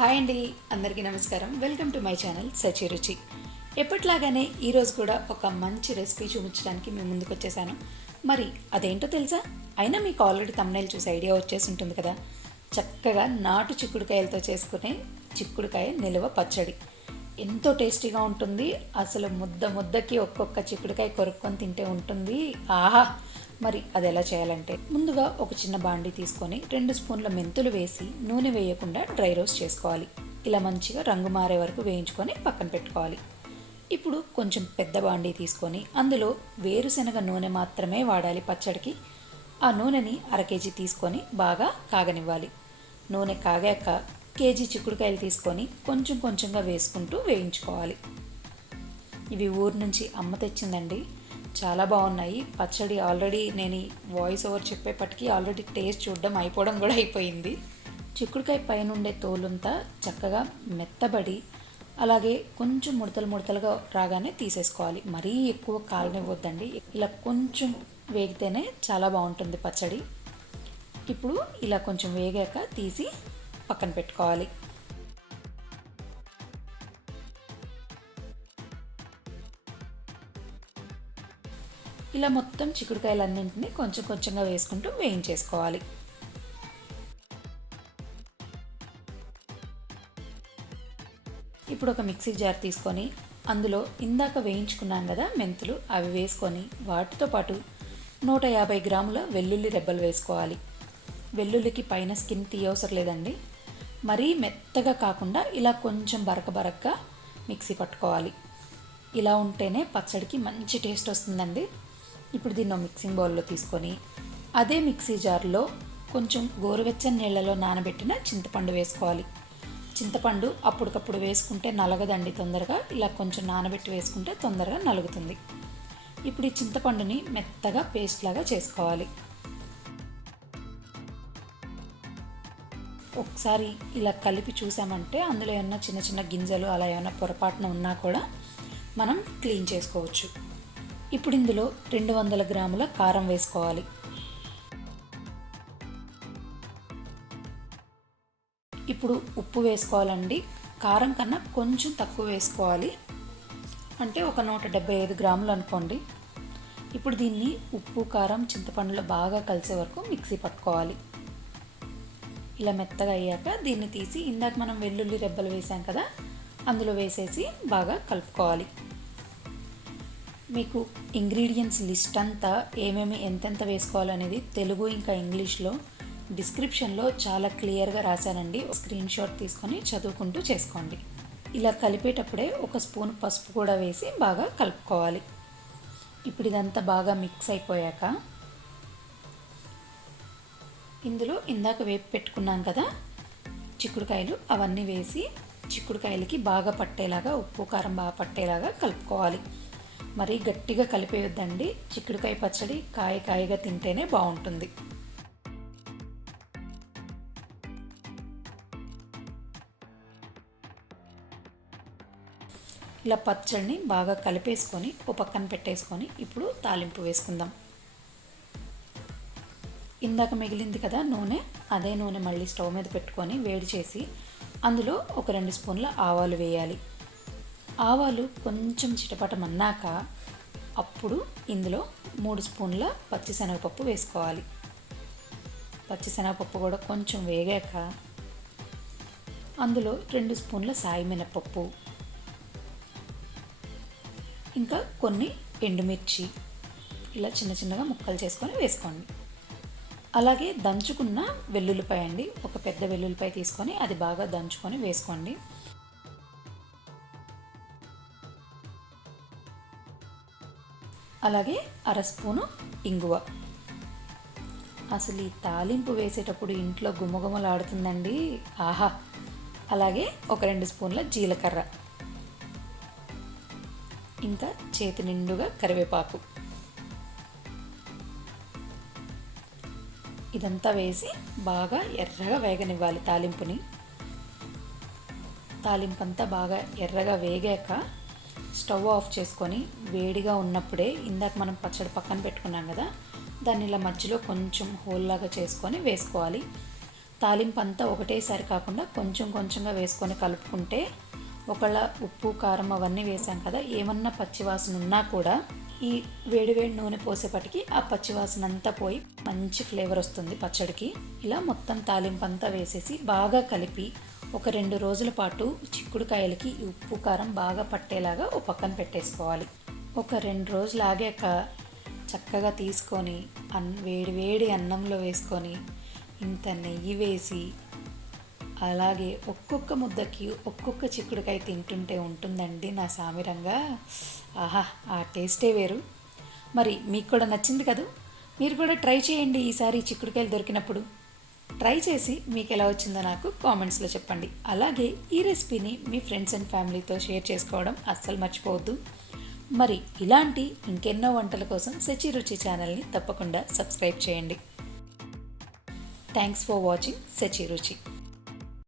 Hi అండి, అందరికీ నమస్కారం. వెల్కమ్ టు మై ఛానల్ సచి రుచి. ఎప్పట్లాగానే ఈరోజు కూడా ఒక మంచి రెసిపీ చూపించడానికి మేము ముందుకు వచ్చేసాను. మరి అదేంటో తెలుసా? అయినా మీకు ఆల్రెడీ థంబ్నెయిల్ చూసి ఐడియా వచ్చేసి ఉంటుంది కదా. చక్కగా నాటు చిక్కుడుకాయలతో చేసుకునే చిక్కుడుకాయ నిల్వ పచ్చడి ఎంతో టేస్టీగా ఉంటుంది. అసలు ముద్ద ముద్దకి ఒక్కొక్క చిక్కుడుకాయ కొరుక్కొని తింటే ఉంటుంది. ఆహా! మరి అది ఎలా చేయాలంటే, ముందుగా ఒక చిన్న బాండీ తీసుకొని 2 స్పూన్ల మెంతులు వేసి నూనె వేయకుండా డ్రై రోస్ట్ చేసుకోవాలి. ఇలా మంచిగా రంగు మారే వరకు వేయించుకొని పక్కన పెట్టుకోవాలి. ఇప్పుడు కొంచెం పెద్ద బాండీ తీసుకొని అందులో వేరుశనగ నూనె మాత్రమే వాడాలి పచ్చడికి. ఆ నూనెని 1/2 కేజీ తీసుకొని బాగా కాగనివ్వాలి. నూనె కాగాక కేజీ చిక్కుడుకాయలు తీసుకొని కొంచెం కొంచెంగా వేసుకుంటూ వేయించుకోవాలి. ఇవి ఊరు నుంచి అమ్మ తెచ్చిందండి. చాలా బాగున్నాయి. పచ్చడి ఆల్రెడీ నేను వాయిస్ ఓవర్ చెప్పేపటికి ఆల్రెడీ టేస్ట్ చూడడం అయిపోవడం కూడా అయిపోయింది. చిక్కుడుకాయ పైన ఉండే తోలంతా చక్కగా మెత్తబడి అలాగే కొంచెం ముడతలుగా రాగానే తీసేసుకోవాలి. మరీ ఎక్కువ కాలనివ్వద్దండి. ఇలా కొంచెం వేగితేనే చాలా బాగుంటుంది పచ్చడి. ఇప్పుడు ఇలా కొంచెం వేగాక తీసి పక్కన పెట్టుకోవాలి. ఇలా మొత్తం చిక్కుడుకాయలన్నింటినీ కొంచెం కొంచెంగా వేసుకుంటూ వేయించేసుకోవాలి. ఇప్పుడు ఒక మిక్సీ జార్ తీసుకొని అందులో ఇందాక వేయించుకున్నాం కదా మెంతులు, అవి వేసుకొని వాటితో పాటు 150 గ్రాముల వెల్లుల్లి రెబ్బలు వేసుకోవాలి. వెల్లుల్లికి పైన స్కిన్ తీయవసరం లేదండి. మరీ మెత్తగా కాకుండా ఇలా కొంచెం బరకగా మిక్సీ పట్టుకోవాలి. ఇలా ఉంటేనే పచ్చడికి మంచి టేస్ట్ వస్తుందండి. ఇప్పుడు దీన్ని మిక్సింగ్ బౌల్లో తీసుకొని అదే మిక్సీ జార్లో కొంచెం గోరువెచ్చని నీళ్ళలో నానబెట్టిన చింతపండు వేసుకోవాలి. చింతపండు అప్పటికప్పుడు వేసుకుంటే నలగదండి తొందరగా. ఇలా కొంచెం నానబెట్టి వేసుకుంటే తొందరగా నలుగుతుంది. ఇప్పుడు ఈ చింతపండుని మెత్తగా పేస్ట్ లాగా చేసుకోవాలి. ఒకసారి ఇలా కలిపి చూసామంటే అందులో ఏమన్నా చిన్న చిన్న గింజలు అలా ఏమైనా పొరపాటున ఉన్నా కూడా మనం క్లీన్ చేసుకోవచ్చు. ఇప్పుడు ఇందులో 200 గ్రాముల కారం వేసుకోవాలి. ఇప్పుడు ఉప్పు వేసుకోవాలండి. కారం కన్నా కొంచెం తక్కువ వేసుకోవాలి. అంటే ఒక 175 గ్రాములు అనుకోండి. ఇప్పుడు దీన్ని ఉప్పు కారం చింతపండులో బాగా కలిసే వరకు మిక్సీ పట్టుకోవాలి. ఇలా మెత్తగా అయ్యాక దీన్ని తీసి ఇందాక మనం వెల్లుల్లి రెబ్బలు వేసాం కదా, అందులో వేసేసి బాగా కలుపుకోవాలి. మీకు ఇంగ్రీడియంట్స్ లిస్ట్ అంతా ఏమేమి ఎంతెంత వేసుకోవాలనేది తెలుగు ఇంకా ఇంగ్లీష్లో డిస్క్రిప్షన్లో చాలా క్లియర్గా రాశానండి. స్క్రీన్ షాట్ తీసుకొని చదువుకుంటూ చేసుకోండి. ఇలా కలిపేటప్పుడే ఒక స్పూన్ పసుపు కూడా వేసి బాగా కలుపుకోవాలి. ఇప్పుడు ఇదంతా బాగా మిక్స్ అయిపోయాక ఇందులో ఇందాక వేపి పెట్టుకున్నాం కదా చిక్కుడుకాయలు, అవన్నీ వేసి చిక్కుడుకాయలకి బాగా పట్టేలాగా ఉప్పు కారం బాగా పట్టేలాగా కలుపుకోవాలి. మరీ గట్టిగా కలిపేయొద్దండి. చిక్కుడుకాయ పచ్చడి కాయగా తింటేనే బాగుంటుంది. ఇలా పచ్చడిని బాగా కలిపేసుకొని ఓ పక్కన పెట్టేసుకొని ఇప్పుడు తాలింపు వేసుకుందాం. ఇందాక మిగిలింది కదా నూనె, అదే నూనె మళ్ళీ స్టవ్ మీద పెట్టుకొని వేడి చేసి అందులో ఒక 2 స్పూన్ల ఆవాలు వేయాలి. ఆవాలు కొంచెం చిటపటమన్నాక అప్పుడు ఇందులో 3 స్పూన్ల పచ్చిశనగపప్పు వేసుకోవాలి. పచ్చిశనగపప్పు కూడా కొంచెం వేగాక అందులో 2 స్పూన్ల సాయి మినపప్పు, ఇంకా కొన్ని ఎండుమిర్చి ఇలా చిన్నగా ముక్కలు చేసుకొని వేసుకోండి. అలాగే దంచుకున్న వెల్లుల్లిపాయ అండి, ఒక పెద్ద వెల్లుల్లిపాయ తీసుకొని అది బాగా దంచుకొని వేసుకోండి. అలాగే 1/2 స్పూను ఇంగువ. అసలు ఈ తాలింపు వేసేటప్పుడు ఇంట్లో గుమగుమలాడుతుందండి. ఆహా! అలాగే ఒక 2 స్పూన్ల జీలకర్ర, ఇంకా చేతి నిండుగా కరివేపాకు. ఇదంతా వేసి బాగా ఎర్రగా వేగనివ్వాలి తాలింపుని. తాలింపంతా బాగా ఎర్రగా వేగాక స్టవ్ ఆఫ్ చేసుకొని వేడిగా ఉన్నప్పుడే ఇందాక మనం పచ్చడి పక్కన పెట్టుకున్నాం కదా, దాన్ని ఇలా మధ్యలో కొంచెం హోల్ లాగా చేసుకొని వేసుకోవాలి. తాలింపు అంతా ఒకటేసారి కాకుండా కొంచెం కొంచెంగా వేసుకొని కలుపుకుంటే, ఒకళ్ళ ఉప్పు కారం అవన్నీ వేసాం కదా, ఏమన్నా పచ్చివాసన ఉన్నా కూడా ఈ వేడి వేడి నూనె పోసేపటికి ఆ పచ్చివాసన అంతా పోయి మంచి ఫ్లేవర్ వస్తుంది పచ్చడికి. ఇలా మొత్తం తాలింపు అంతా వేసేసి బాగా కలిపి ఒక 2 రోజుల పాటు చిక్కుడుకాయలకి ఉప్పు కారం బాగా పట్టేలాగా ఓ పక్కన పెట్టేసుకోవాలి. ఒక 2 రోజులు ఆగాక చక్కగా తీసుకొని వేడి వేడి అన్నంలో వేసుకొని ఇంత నెయ్యి వేసి అలాగే ఒక్కొక్క ముద్దకి ఒక్కొక్క చిక్కుడుకాయ తింటుంటే ఉంటుందండి నా సామిరంగా. ఆహా, ఆ టేస్టే వేరు. మరి మీకు కూడా నచ్చింది కదా? మీరు కూడా ట్రై చేయండి ఈసారి చిక్కుడుకాయలు దొరికినప్పుడు. ట్రై చేసి మీకు ఎలా వచ్చిందో నాకు కామెంట్స్లో చెప్పండి. అలాగే ఈ రెసిపీని మీ ఫ్రెండ్స్ అండ్ ఫ్యామిలీతో షేర్ చేసుకోవడం అస్సలు మర్చిపోవద్దు. మరి ఇలాంటి ఇంకెన్నో వంటల కోసం సచి రుచి ఛానల్ని తప్పకుండా సబ్స్క్రైబ్ చేయండి. థ్యాంక్స్ ఫర్ వాచింగ్ సచి రుచి.